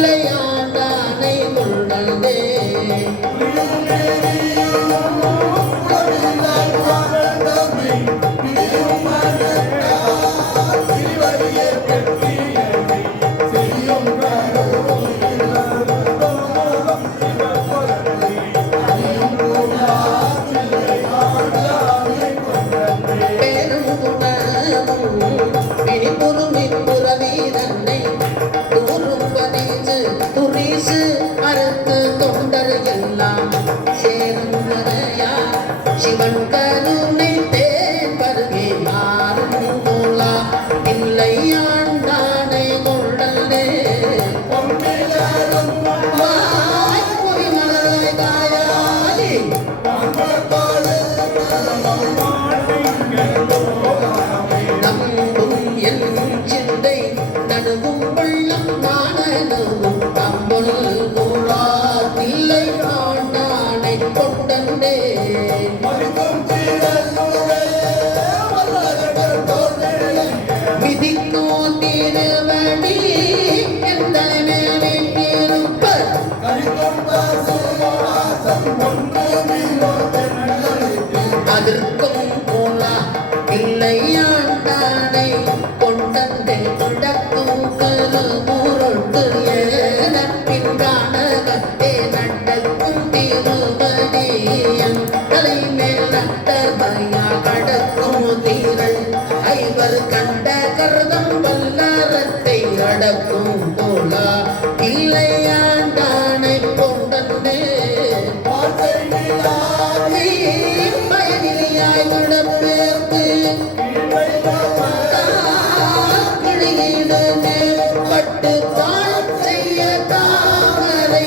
பிள்ளையாண்டானை கொண்டே Thank you. 40 anos. கொண்டே மனிதம் விதிக்கோ திருவடி எந்த நினைப்ப கழித்தொண்ட சுவாசம் கொண்டு விகாரத்தை நடக்கும் போலா. பிள்ளையாண்டானை கொண்டே பயனிலையாய் நடப்பேர்ந்து பட்டு தான் செய்ய தாமரை